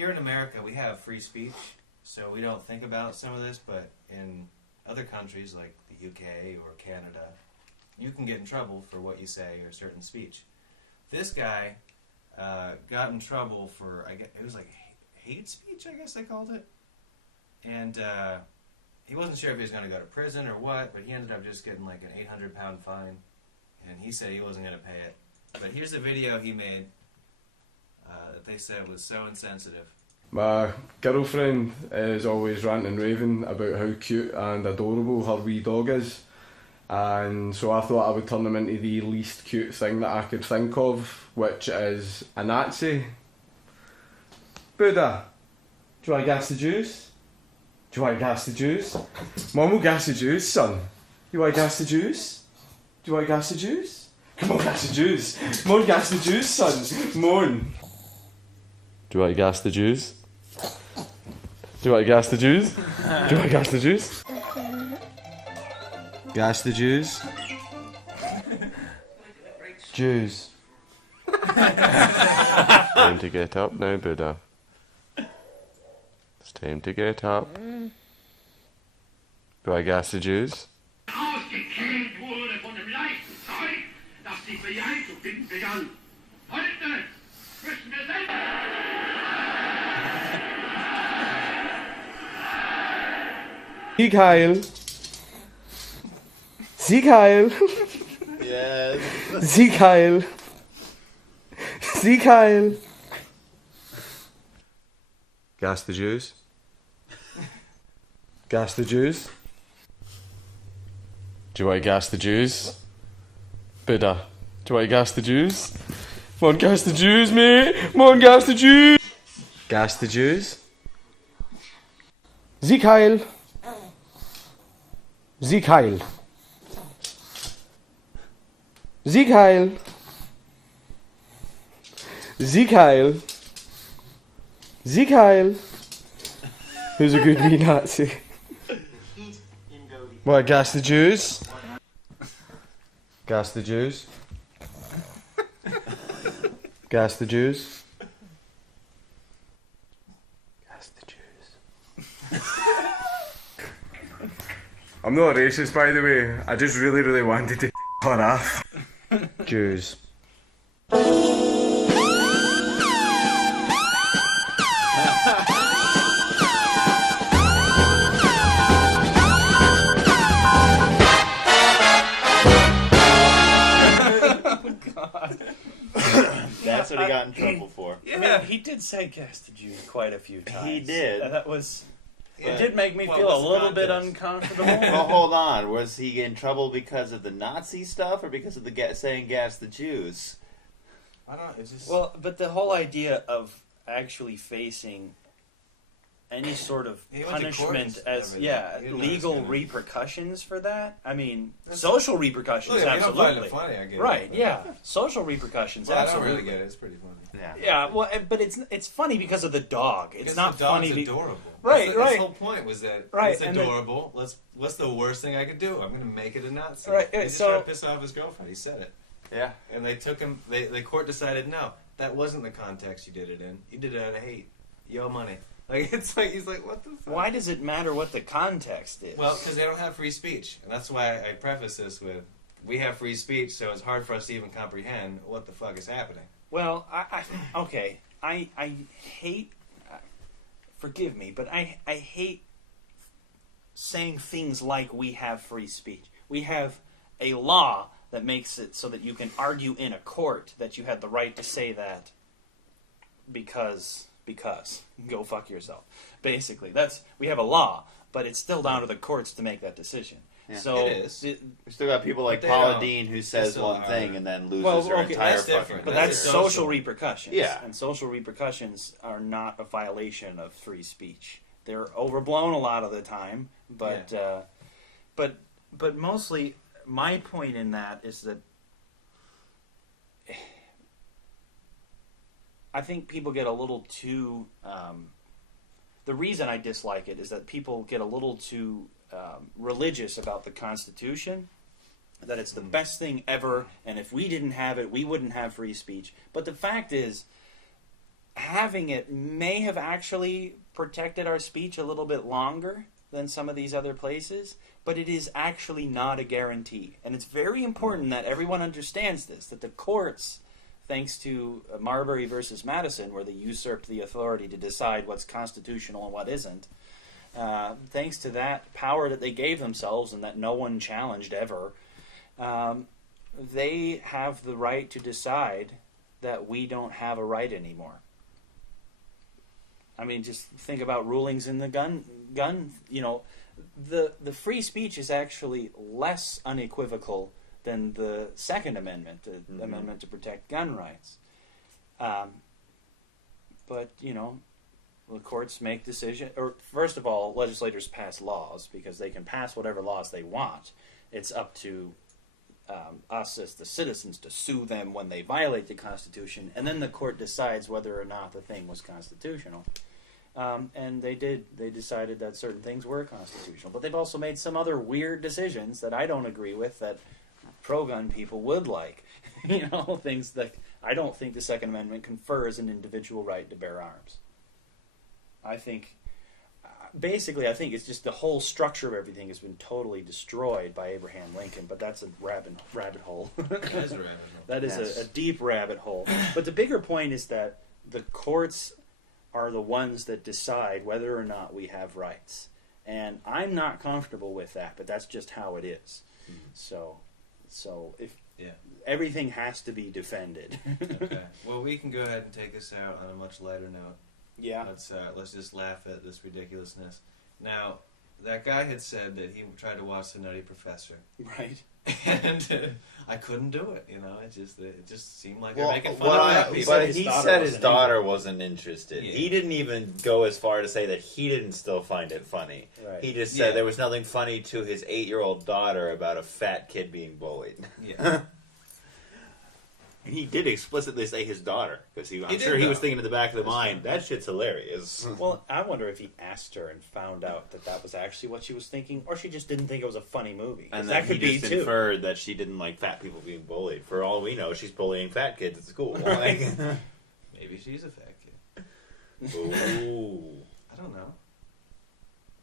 here in America, we have free speech, so we don't think about some of this, but in other countries like the UK or Canada, you can get in trouble for what you say or certain speech. This guy got in trouble for, I guess, it was like hate speech, I guess they called it. And he wasn't sure if he was going to go to prison or what, but he ended up just getting like an 800-pound fine. And he said he wasn't going to pay it. But here's the video he made that they said was so insensitive. My girlfriend is always ranting and raving about how cute and adorable her wee dog is. And so I thought I would turn him into the least cute thing that I could think of, which is a Nazi. Buddha, do you want to gas the Jews? Do you want to gas the Jews? Mum will gas the Jews, son. You want to gas the Jews? Do you want to gas the Jews? Come on, gas the Jews. Come on, gas the Jews, son. Come on. Do you want to gas the Jews? Do you want to gas the Jews? Do you want to gas the Jews? Gas the Jews? Jews. Time to get up now, Buddha. It's time to get up. Do I gas the Jews? Ausgekillt wurde von dem leichten Zeug, das sich für Jahre zu finden begann. Heute müssen wir selbst... Sieg heil! Sieg heil! Yes. Sieg heil! Sieg heil! Gas the Jews? Gas the Jews? Do you want to gas the Jews? Buddha, do you want to gas the Jews? Come on, gas the Jews, mate! Come on, gas the Jews! Gas the Jews? Sieg heil! Sieg heil! Sieg heil! Sieg heil! Sieg heil! Who's a good wee Nazi? What, gas the Jews? Gas the Jews? Gas the Jews? Gas the Jews. I'm not racist, by the way. I just really wanted to her off. Jews. That's what he got in trouble for. Yeah, I mean, he did say gas the Jews quite a few times. He did. That was... Yeah. It did make me feel a little bit uncomfortable. Well, hold on. Was he in trouble because of the Nazi stuff or because of the saying gas the Jews? I don't know, it's just... Well, but the whole idea of actually facing any sort of punishment as legal repercussions for that. I mean, social repercussions, absolutely. I find it funny, I get right? it, yeah, social repercussions. Well, absolutely. I don't really get it. It's pretty funny. Yeah. Yeah. Well, but it's funny because of the dog. It's not the dog's funny. Adorable. Right. That's the whole point was that it's and adorable. What's the worst thing I could do? I'm going to make it a Nazi. Right. He just tried to piss off his girlfriend. He said it. Yeah. And they took him. The court decided no, that wasn't the context you did it in. You did it out of hate. You owe money. Like it's like he's like, what the fuck? Why does it matter what the context is? Well, because they don't have free speech, and that's why I preface this with, we have free speech, so it's hard for us to even comprehend what the fuck is happening. Well, I hate. Forgive me, but I hate saying things like we have free speech. We have a law that makes it so that you can argue in a court that you had the right to say that because go fuck yourself. Basically, we have a law, but it's still down to the courts to make that decision. Yeah. So It is. We still got people like Paula Dean who says one thing and then loses her entire that's fucking... different. But That's that's social. social repercussions. Yeah. And social repercussions are not a violation of free speech. They're overblown a lot of the time, but but mostly my point in that is that I think people get a little too... the reason I dislike it is that people get a little too religious about the Constitution, that it's the best thing ever, and if we didn't have it, we wouldn't have free speech. But the fact is, having it may have actually protected our speech a little bit longer than some of these other places, but it is actually not a guarantee. And it's very important that everyone understands this, that the courts, thanks to Marbury versus Madison, where they usurped the authority to decide what's constitutional and what isn't, thanks to that power that they gave themselves and that no one challenged ever, they have the right to decide that we don't have a right anymore. I mean, just think about rulings in the gun. The free speech is actually less unequivocal than the Second Amendment, the amendment to protect gun rights. But, the courts make decisions. Or, first of all, legislators pass laws because they can pass whatever laws they want. It's up to us as the citizens to sue them when they violate the Constitution, and then the court decides whether or not the thing was constitutional. And they did. They decided that certain things were constitutional. But they've also made some other weird decisions that I don't agree with that pro-gun people would like. Things that I don't think the Second Amendment confers an individual right to bear arms. I think, basically, it's just the whole structure of everything has been totally destroyed by Abraham Lincoln. But that's a rabbit hole. That is a rabbit hole. That is a deep rabbit hole. But the bigger point is that the courts are the ones that decide whether or not we have rights. And I'm not comfortable with that, but that's just how it is. So if everything has to be defended. Okay. Well, we can go ahead and take this out on a much lighter note. Yeah. Let's just laugh at this ridiculousness. Now, that guy had said that he tried to watch The Nutty Professor. Right. And I couldn't do it, It just seemed like Well, they're making fun of black people. but he said his daughter interested. wasn't interested. Yeah. He didn't even go as far to say that he didn't still find it funny. Right. He just said Yeah. there was nothing funny to his 8-year-old daughter about a fat kid being bullied. Yeah. He did explicitly say his daughter, because I'm did, sure he was though. thinking in the back of the mind, that shit's hilarious. Well, I wonder if he asked her and found out that was actually what she was thinking, or she just didn't think it was a funny movie. 'Cause And that then could he be just too. inferred that she didn't like fat people being bullied. For all we know, she's bullying fat kids at school. Like, Maybe she's a fat kid. ooh. I don't know.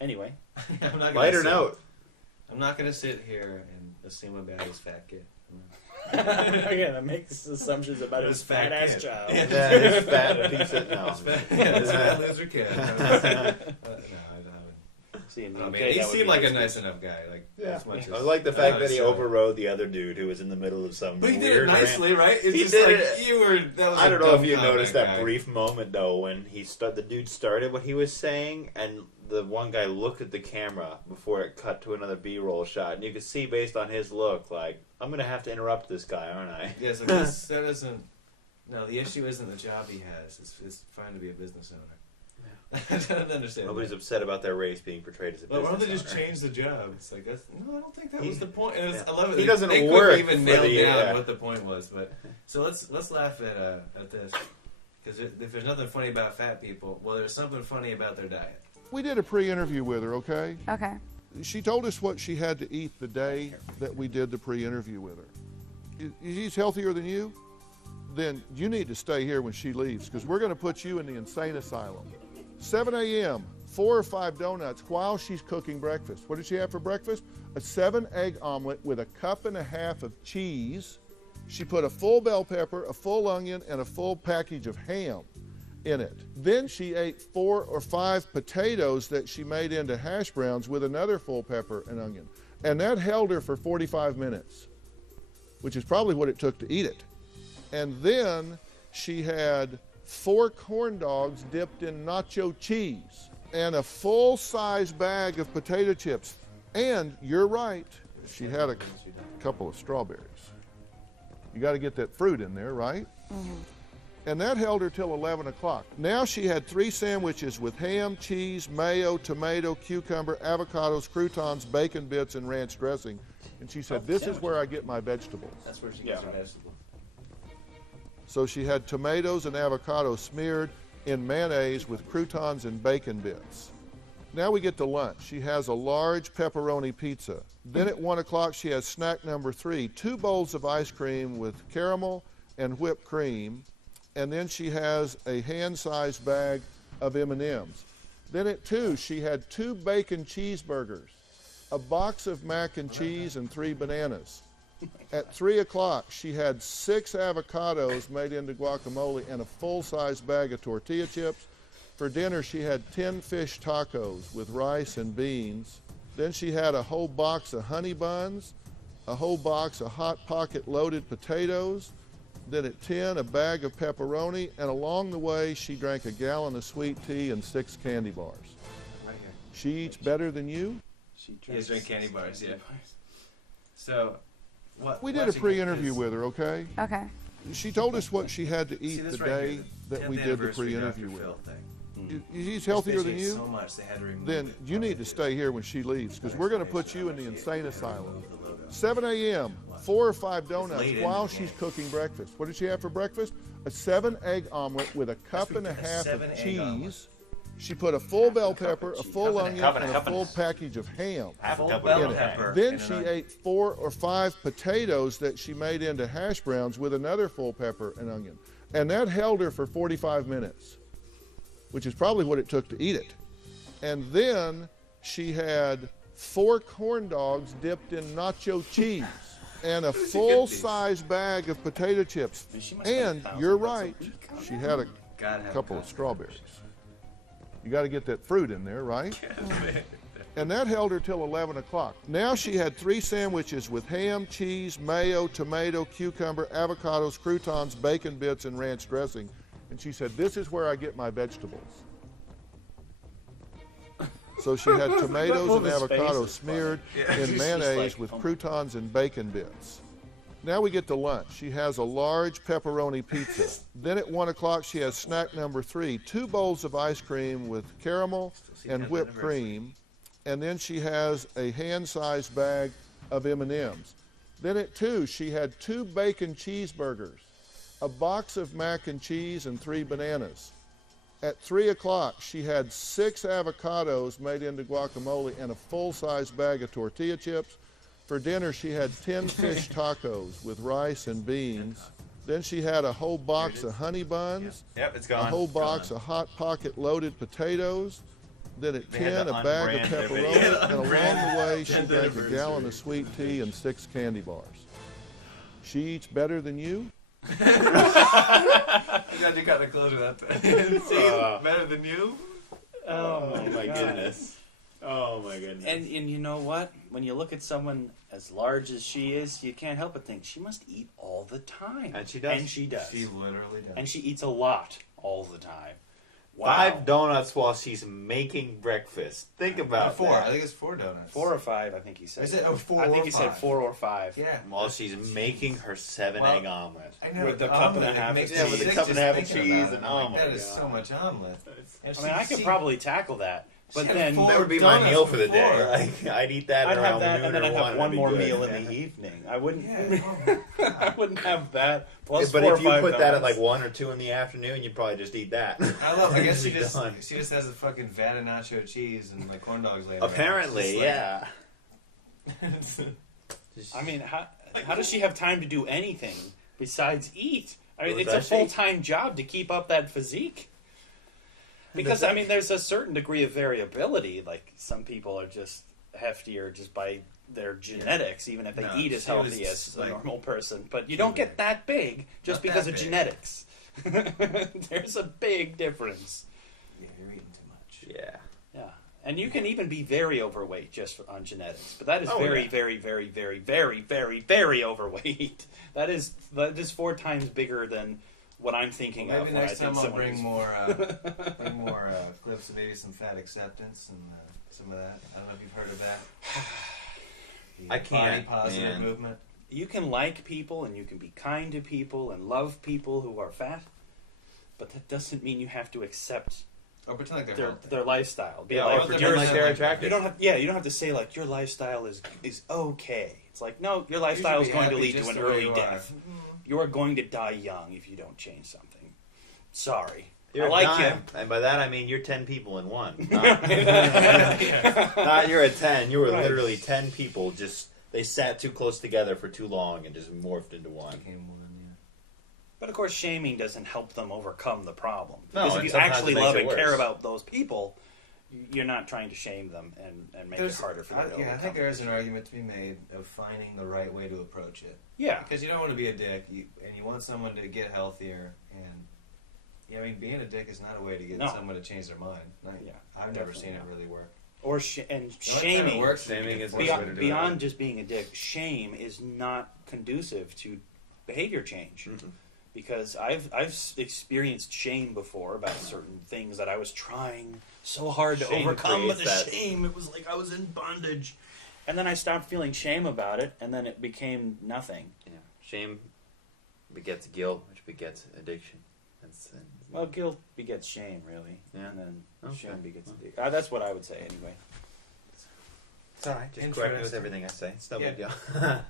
Anyway. I'm not Lighter note. I'm not going to sit here and assume about his fat kid. Yeah, that makes assumptions about his fat ass kid. child. Yeah. That fat piece of no. His fat loser kid. No, I haven't. See, in the I UK, mean, he that would seemed be like a his- nice enough guy. As much I as, like the fact that he so- overrode the other dude who was in the middle of some But he weird did it nicely, right? It's He just did like it- you were. That was I a don't know if dumb you comment, noticed that guy. brief moment though when the dude started what he was saying, and the one guy looked at the camera before it cut to another B-roll shot, and you could see based on his look, like, I'm gonna have to interrupt this guy, aren't I? Yeah, so that isn't. No, the issue isn't the job he has. It's trying to be a business owner. I don't understand. Nobody's that. upset about their race being portrayed as a But business why don't they just owner. change the job? It's like no, I don't think that He- was the point. And yeah. I love it. He doesn't they work couldn't even for nail the- down yeah. what the point was. But so let's laugh at this because if there's nothing funny about fat people, well, there's something funny about their diet. We did a pre-interview with her, okay? Okay. She told us what she had to eat the day that we did the pre-interview with her. She's healthier than you? Then you need to stay here when she leaves because we're going to put you in the insane asylum. 7 a.m., 4 or 5 donuts while she's cooking breakfast. What did she have for breakfast? A 7-egg omelet with a 1.5 cups of cheese. She put a full bell pepper, a full onion, and a full package of ham in it. Then she ate 4 or 5 potatoes that she made into hash browns with another full pepper and onion. And that held her for 45 minutes, which is probably what it took to eat it. And then she had 4 corn dogs dipped in nacho cheese and a full-size bag of potato chips. And you're right, she had a couple of strawberries. You got to get that fruit in there, right? Mm-hmm. And that held her till 11 o'clock. Now she had 3 sandwiches with ham, cheese, mayo, tomato, cucumber, avocados, croutons, bacon bits, and ranch dressing. And she said, this is where I get my vegetables. That's where she gets her vegetables. So she had tomatoes and avocado smeared in mayonnaise with croutons and bacon bits. Now we get to lunch. She has a large pepperoni pizza. Then at 1 o'clock she has snack number 3, 2 bowls of ice cream with caramel and whipped cream, and then she has a hand-sized bag of M&Ms. Then at 2, she had 2 bacon cheeseburgers, a box of mac and cheese, and 3 bananas. At 3 o'clock, she had 6 avocados made into guacamole and a full-size bag of tortilla chips. For dinner, she had 10 fish tacos with rice and beans. Then she had a whole box of honey buns, a whole box of Hot Pocket loaded potatoes. Then at 10, a bag of pepperoni, and along the way, she drank a gallon of sweet tea and 6 candy bars. Right here. She eats better than you? She He has drink candy bars, yeah. So, what? We did a pre-interview with her, okay? Okay. She told us what she had to See eat this the right day here, that 10th we did the anniversary pre-interview Dr. with Phil her. thing. He's healthier than Basically, you? So much they had to remove Then it. you need to stay here when she leaves, because we're going to put you in the insane asylum. 7 a.m., 4 or 5 donuts late in while the she's game. cooking breakfast. What did she have for breakfast? A 7-egg omelet with a cup and a half of 7-egg cheese. omelet. She put a full bell pepper, a full Cup and a onion, and a full package of ham. Half a Full cup bell of pepper. Then and she an ate 4 or 5 potatoes that she made into hash browns with another full pepper and onion. And that held her for 45 minutes, which is probably what it took to eat it. And then she had 4 corn dogs dipped in nacho cheese and a full-size bag of potato chips. She must spend And 1,000 you're bucks a right, week. she had a Gotta have couple a of strawberries. You got to get that fruit in there, right? And that held her till 11 o'clock. Now she had 3 sandwiches with ham, cheese, mayo, tomato, cucumber, avocados, croutons, bacon bits, and ranch dressing. And she said, this is where I get my vegetables. So she had tomatoes and His face avocado is smeared Yeah. in She's mayonnaise like, with oh my- croutons and bacon bits. Now we get to lunch. She has a large pepperoni pizza. Then at 1 o'clock, she has snack number 3, 2 bowls of ice cream with caramel and whipped cream. And then she has a hand-sized bag of M&Ms. Then at 2, she had 2 bacon cheeseburgers, a box of mac and cheese, and 3 bananas. At 3 o'clock, she had 6 avocados made into guacamole and a full-size bag of tortilla chips. For dinner, she had 10 fish tacos with rice and beans. Then she had a whole box of honey buns, Yep, it's a gone. whole box of Hot Pocket loaded potatoes. Then at They had 10, to a bag of unbrand their pepperoni, video. and along the way, she 10th drank a anniversary. gallon of sweet tea and 6 candy bars. She eats better than you? I'm glad you got the close with that. See, better than you? Oh my goodness. Oh my goodness. And you know what? When you look at someone as large as she is, you can't help but think she must eat all the time. And she does. And she does. She literally does. And she eats a lot all the time. Wow. 5 donuts while she's making breakfast. Think about 4. that. I think it's 4 donuts. 4 or 5, I think he said. Is it? Oh, 4 I think or he said 5. 4 or 5. Yeah. While she's making her 7-egg omelet. I know. With the cup and a omelet, it half makes of me cheese. with a sick cup and just a half of thinking cheese about it. and- I'm like, oh my that is God. so much omelet. And I mean, I could she- probably tackle that. But had then full- That would be my donuts meal for the before. day. Like, I'd eat that I'd around have that, noon and then or I'd 1, have and one it'd be more good. meal Yeah. in the evening. I wouldn't. Yeah. I wouldn't have that. Plus But 4 or if you 5 put that at donuts. like 1 or 2 in the afternoon, you'd probably just eat that. I guess she Be just done. she just has a fucking vat of nacho cheese and like corn dogs laying around. Apparently, yeah. I mean, how does she have time to do anything besides eat? I mean, Well, it's a does she? full-time job to keep up that physique. Because, I mean, there's a certain degree of variability. Like, some people are just heftier just by their genetics, even if they No, eat as she was healthy as a like- normal person. But you don't get that big just Not because that of big. genetics. There's a big difference. Yeah, you're eating too much. Yeah. Yeah. And you can even be very overweight just on genetics. But that is Oh, very, yeah. very, very, very, very, very, very overweight. That is 4 times bigger than what I'm thinking Well, of maybe when next I think time I'll someone bring is- more clips of maybe some fat acceptance and some of that. I don't know if you've heard of that. The I can't, body positive man. movement. You can like people and you can be kind to people and love people who are fat, but that doesn't mean you have to accept Or pretend like they're healthy. their lifestyle. Be Yeah, like, or they're pretend like like they're that. attractive. you don't have to say like your lifestyle is okay. It's like, no, your lifestyle You is should be going to happy lead to just an the way early you are. death. You are going to die young if you don't change something. Sorry. You're I like a you. dime. And by that I mean you're 10 people in one. Not you're a 10. You were Right. literally 10 people. Just they sat too close together for too long and just morphed into one. Became one, But of course, shaming doesn't help them overcome the problem. No, Because if and you sometimes actually it makes love it and care worse. about those people, you're not trying to shame them and make it harder for them to Yeah, I overcome. think there is an argument to be made of finding the right way to approach it. Yeah. Because you don't want to be a dick, and you want someone to get healthier. And yeah, I mean, being a dick is not a way to get No. someone to change their mind. Yeah, I've never definitely seen not. it really work. Or The only time it shaming. works Shaming is force the you way to do Beyond it. just being a dick, shame is not conducive to behavior change. Mm-hmm. Because I've experienced shame before about certain things that I was trying so hard to Shame overcome, but the creates that- shame, it was like I was in bondage. And then I stopped feeling shame about it, and then it became nothing. Yeah. Shame begets guilt, which begets addiction. Well, guilt begets shame, really. Yeah. And then Okay. shame begets addiction. That's what I would say, anyway. It's alright. Just correct me with Interesting. everything I say. It's no Yeah. big deal.